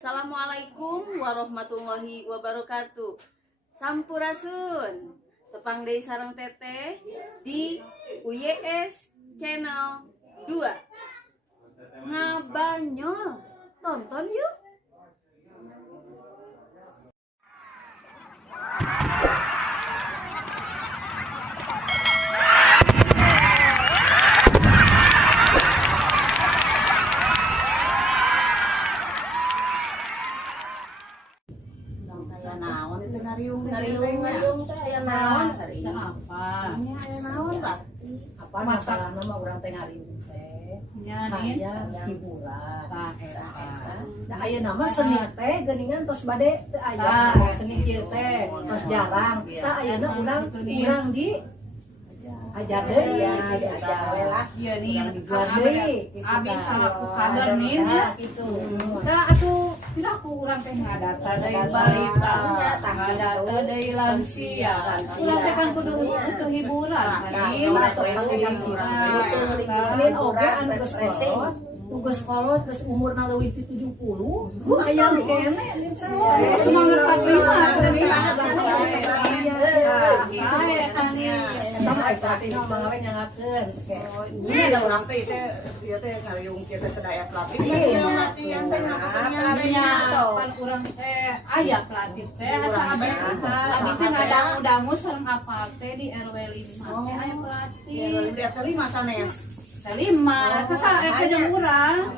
Assalamualaikum warahmatullahi wabarakatuh. Sampurasun. Tepang deui sareng teteh di UYS Channel 2. Ngabanyol. Tonton yuk. Naon itu ngariung teh aya naon hari apa nya aya naon berarti apa masalahna mah urang teh ngariung teh nyanin hiburan eta da ayeuna mah seni teh geuningan tos bade teu aya seni kieu teh tos jarang tah ayeuna urang di ajar deui ajar we lah ieu nih dijual deui abis salaku kader nih gitu tah atuh pilaku urang teh ngadata deui balita ngadata deui lansia urang teh kan kudu butuh hiburan hari masuk hiburan lain oge anu geus kolot tugas kolot geus umurna leuwih ti 70 aya kene semangat 45 sama pelatih mah we nyangakeun ini ada orang teh ieu teh ngariung kieu teh daya pelatih latihan teh nya pan urang teh aya pelatih teh asa abis lagi teh ngadang-dangu sareng apa teh di RW 5 teh aya pelatih lihat tadi masanes Lima, terus eta jeung urang.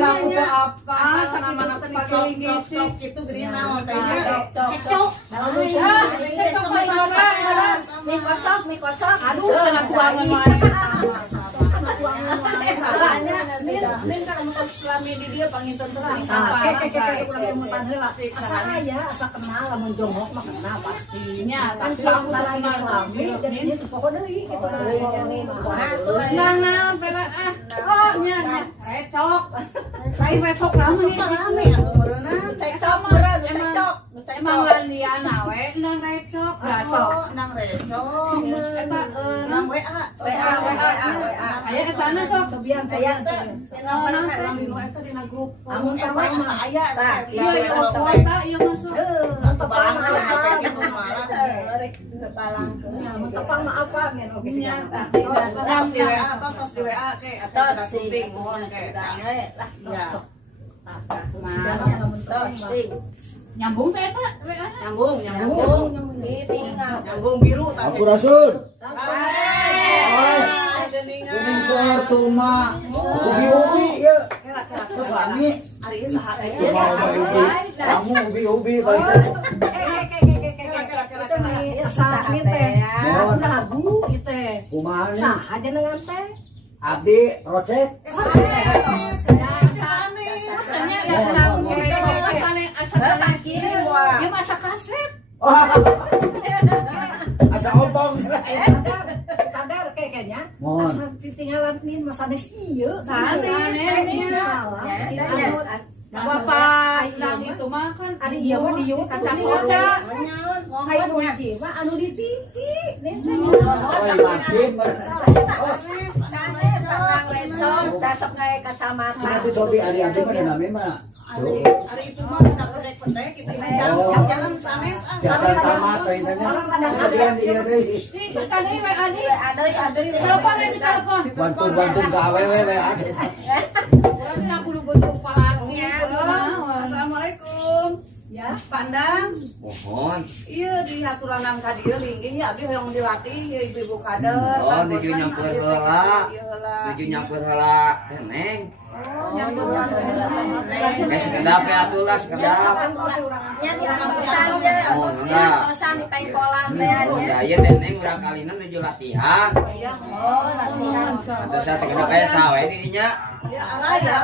Laku ke apa? Sakit mana teh pagi linggih cok gitu geuning naon teh cocok mie kocok aduh sana kuangan wae. min kalau mau selami di dia panginten terang asa aya asa kenal lamun jongkok mah kenal pasti Nya, kan tapi kalau aku lagi selami dan dia pokok deui gitu Nah, pela oh nya recok. Lain recok rame nih. rame atuh meureuna cecok meureun cecok Emang landiana we nang recok. Gaso. nang recok Eta nang WA aya etana sok. sobian saya orang di luar itu dina grup Amun eta pernah mah aya Iya, iya kuota iya masuk. atuh barang kayak gitu malah tepang mah apa ngen oge sih tos di WA tos di WA ke atau kita syuting mohon ke ya Nyambung teh eta WA. nyambung nyambung biru tak Sampurasun. geningan Geuning soeur tuma. Ubi-ubi ya. Terus lami. ari ieu saha teh Tuma ubi-ubi. Kamu ubi-ubi baik. itu nih saat teh lagu gitu Kumaha nih? sah aja dengan teh Abdi rocek. Makanya datang asane asane dia masak kaset. Asa ontong. kadar kayaknya Mohon. asal ditinggalan nih masanes ieu Sanes salah Bapak bilang itu mah kan ada ieu mah dieu kaca soca. Hai nu di mah anu di TV Oi makin. kacamata Cina tuh cobi ari-ari mah dina mah. hari itu mah udah pendek kita ini jangan sanes Jangan sama teh tanya. Kemudian di ieu deui. Tadi we adi. Telepon ini telepon. Bantu-bantu ka awewe we ade. Urang teh kudu bentuk palagi. assalamualaikum Ya. pandang Mohon. iya di haturanang ka dieu linggih ya abdi hoyong dilatih ibu-ibu kader Oh, nuju nyamper heula. Nuju nyamper heula teh Neng. nyamper Geus sekedap ya atuh lah sekedap. Oh, enggak. Oh, da ieu teh Neng urang kalina nuju latihan. Atuh saya sekedap aya sawe di dinya. ya ala ya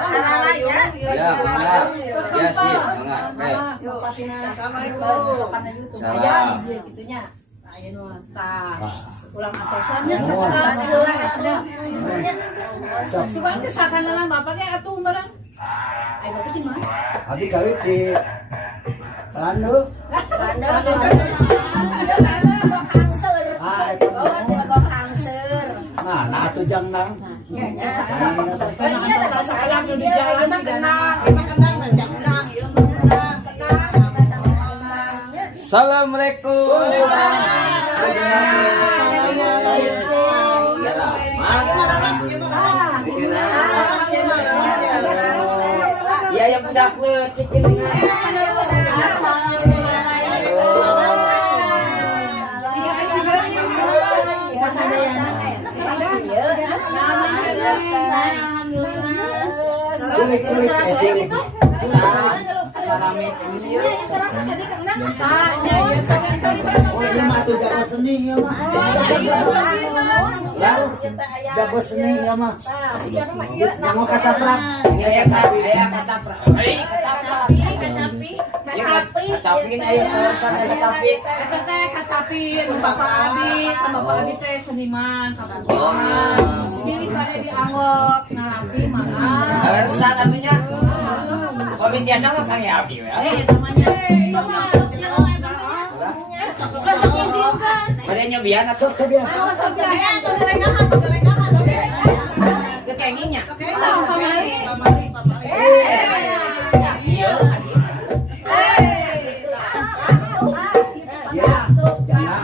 Ya, mangga. Ya sih, mangga. Oke. assalamualaikum Salam. dia gitunya aya nu tah Wah. ulang atasannya Coba teh sakana bapak ge atuh umurang. ayo bapak di mana Abdi kawit di Landu. Ah, itu mana atuh jang nang? Sekarang di jalan Emang kendang dan jam kendang, iya. Assalamualaikum. Ya yang budak leutik Oh, ini mah tuh jago seni ya mah. Jago seni ya mah. Yang mau kacaprak. Aya kacaprak. Kacapin aya kacapi. Eta teh kacapin Bapak Adi teh seniman kapukuhan. Jadi pada dianggap ngalapi mangga. Alasan atunya. Kopi biasa mah Kang Yapi we. Padanya biar atuh kekenginya.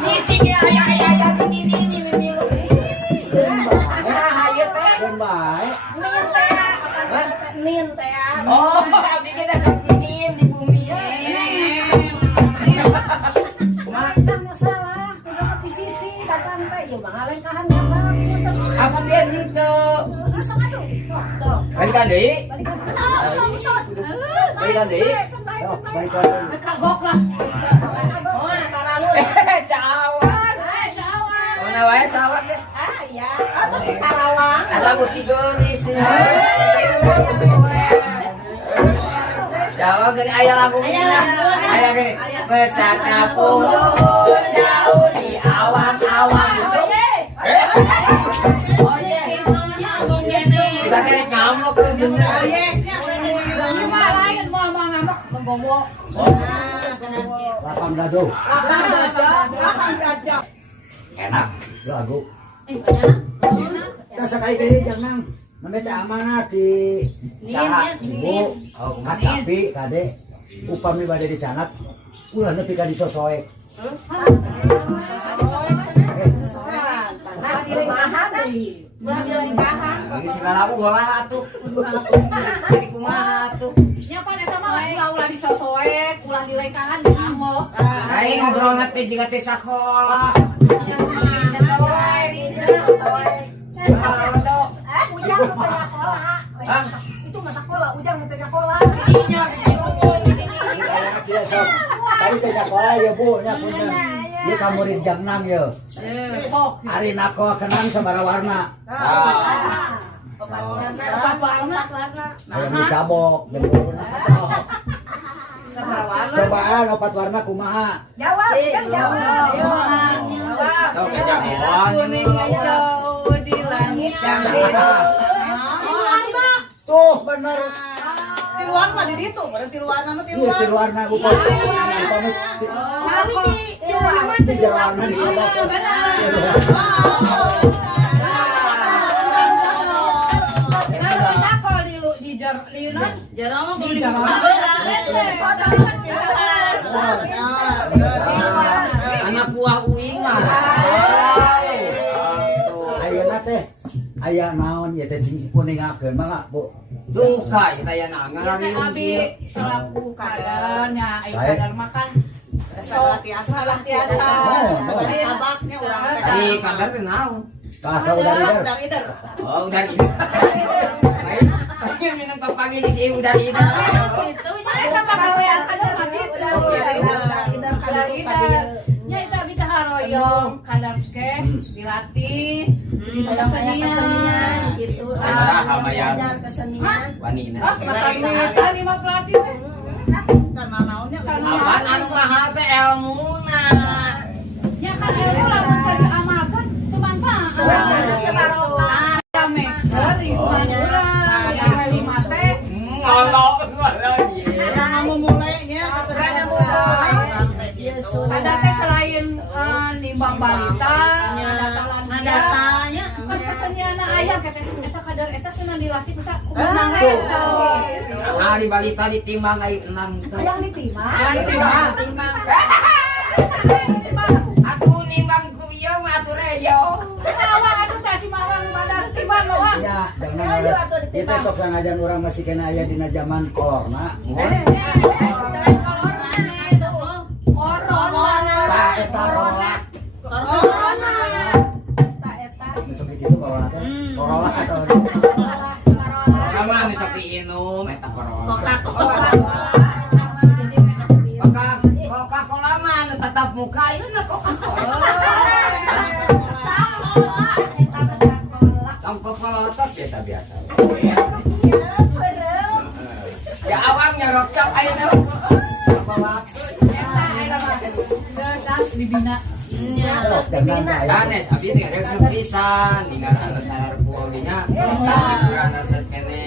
Cicing ya aya ini milu. Baik. Oh, abdi kita nin di bumi. Apa dia itu? Balikan deui. Balikan deui. Oh, baik baik. Kagok lah. Cawan. Mana wae cawan deh. Asa bukti gelis. Jawa gini aya lagu aya gini mesat kapung jauh di awang-awang kita teh ngamuk bener Cuma lain mau ngamuk menggowo. Lapang dado. enak Lagu. Kita sekali kali jangan membaca amanat di saha ibu ngacapi kade upami bade dicanat ulah nepi ka disosoe. ini segala ulah atuh jadi kumaha atuh Nya pan eta mah ulah disosoek, ulah dilengkahan diamok. aing ngobrol teh jiga teh sakola Itu masa sekolah, ujang minta sekolah. Tadi teh sekolah ya Bu nya punten. Ieu ka murid jam 6 ya. Ari nako kenang sabara warna. Opat warna. Aya dicabok jemput. Cobaan opat warna kumaha? Jawab, jawab. tau ke jamuan Tuh bener. Tiluan mah di ditu, ada tiluan nama Iya tiluan. di warna upah. Di warna di anak buah uing mah ayeuna teh aya naon ya teh cing kuningakeun mah Bu. duka kita ya nangan Jadi abi selaku kadarnya, Saya- kadar makan Salah tiasa. salah tiasa. Tadi sabaknya orang teh. tadi kadar teh naon Ka saudari der. Udang ider. oh udah ini ayo minum pagi di sini udah ini Eta pagawean kadar mati kadar ida. Nya eta abi haroyong kadar ke dilatih. Kesenian gitu. Nah, hamayang Kesenian. wanina Mata lima pelatih teh. Karena naonnya apaan anu mahal teh ilmuna Ya kan ilmu lamun teu diamalkan teu manfaat. Rame lingkungan urang yang lima teh ngolok karena mau mulainya kesenian mulai. ada teh selain limbang balita, ada tanya kan kesenian aya eta kadar eta cenah dilatih bisa kumenang eta. hari balita ditimbang ai 6 Yang ditimbang. Yang ditimbang. Aku nimbang kuyo matur yo. Mawang atuh teh si mawang badan tiban mawang. Ya, jangan harus. Kita sok sangajan orang masih kena aya dina zaman corona. Tak eta corona. Sok kitu corona teh. Corona atau Kamu anu sepi inum eta corona. Coca-Cola. Coca-Cola mah anu tetap muka ieu na Coca-Cola. Coca-Cola tetap biasa-biasa. Ya awang nyorok cok ayeuna. Dibina. terus dengan kaya. Kanes abi ngarep pisan tinggal anu salar pulinya. Liburan asa kene.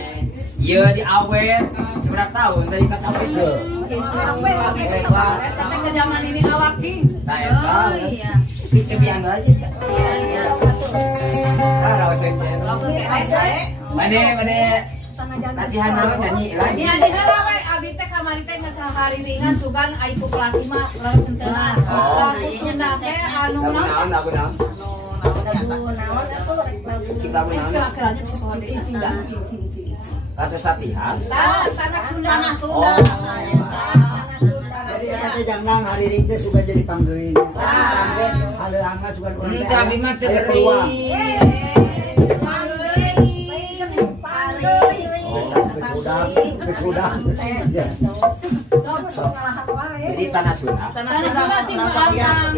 Ieu di awet seberapa tahun dari kata itu. Tapi ke zaman ini awaki. Nah, eta. Oh iya. Kita biang aja. Iya iya. Kalau saya Mane latihan naon nyanyi lagi. Ya di dalam we abi teh kamari teh ngahariringan sugan ai ku pelatih mah lalu sentenan. Lalu Sunda teh anu naon? Lagu naon? Kita naon? Kira-kiranya sekolah di Cinta. Kata latihan. Tanah Sunda. Tanah Oh. Jadi eta teh jangan hari ring teh suka jadi panggeuing. Tangge haleungan suka urang teh. Tapi mah teu aya peluang. Besudang. Ya. Jadi tanah Sunda. Tanah Sunda timbangan.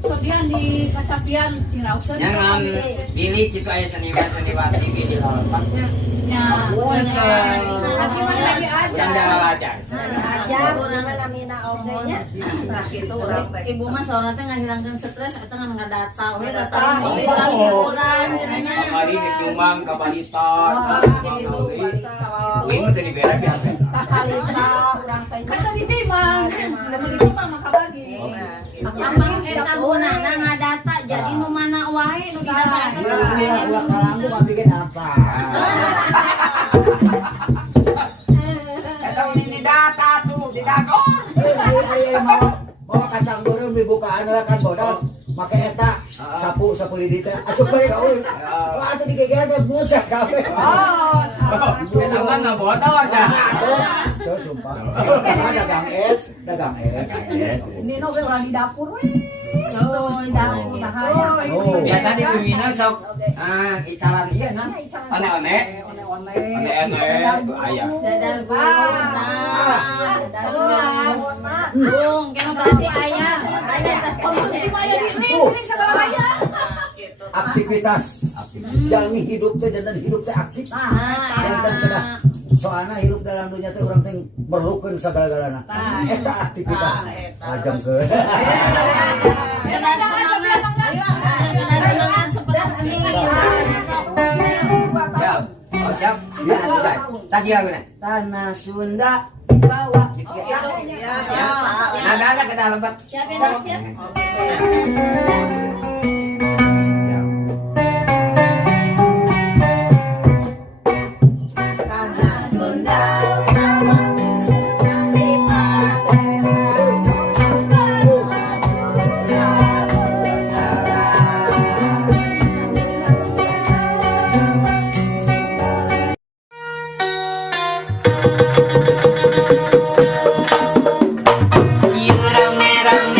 Kemudian di Kasapian Cirausen. Jangan pilih itu aya seniwati pilih lompat. Ya. Lagi lagi Urang aja. da ajar. Ibu mah soalnya teh ngahilangkeun stres eta ngadata we data Oh. liburan cenanya. Kali di Jumang ka Balita. Ini mah tadi beres biasa. Kan tadi timang. Udah timang maka bagi. Amang eta gunana ngadata jadi nu mana wae nu didata. Ulah kalangku mah bikin apa? Eta ini data tuh, di dagor. Mau kacang goreng dibukaan lah kan bodas make eta sapu lidi teh asup bae ka euy. Wah atuh digeger teh bucak kabeh. Oh, Eta mah ngabodoh aja. So sumpah. Dagang es. Nino ge orang di dapur we. Oh, dapur Oh. Biasa di Wina sok icalan ieu nah. One-one. Aya. dadar Bung, kena berarti ayah. Si Maya ini segala Maya. Aktivitas. Jangan hidup teh jangan hidup teh aktif. Soalnya hidup dalam dunia teh orang teh merlukeun sagala-galana. Eta aktivitas. Ajam ke. Kena semangat seperti ini. Ya. Oh, siap. Ya, tadi lagu nih. Tanah Sunda bawah. Ya. Ada ke dalam Pak. Siap ya, siap. You rame rame